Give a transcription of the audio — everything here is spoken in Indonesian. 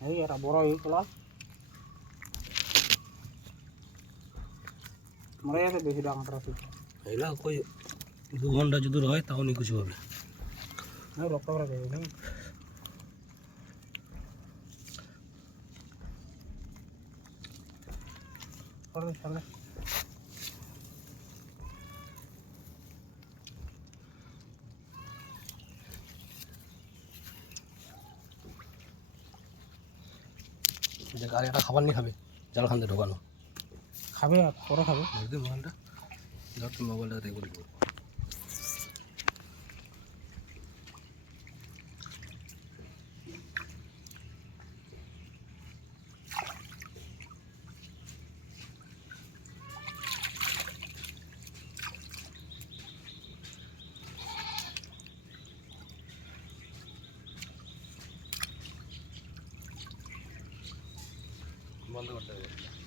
Ayo ya raboro yuk lah. Mereka lebih sedang terapi. Ayolah aku yuk. Itu Honda jadi dua tahun ini kusiwa beli. Nah, berapa ya. berapa ini? যে আর এটা খাবার নি খাবি জালখান দিয়ে ঢোকানো খাবে আর পরে খাবে মোবাইলটা মোবাইলটা দেখবো വന്നു കൊണ്ടേ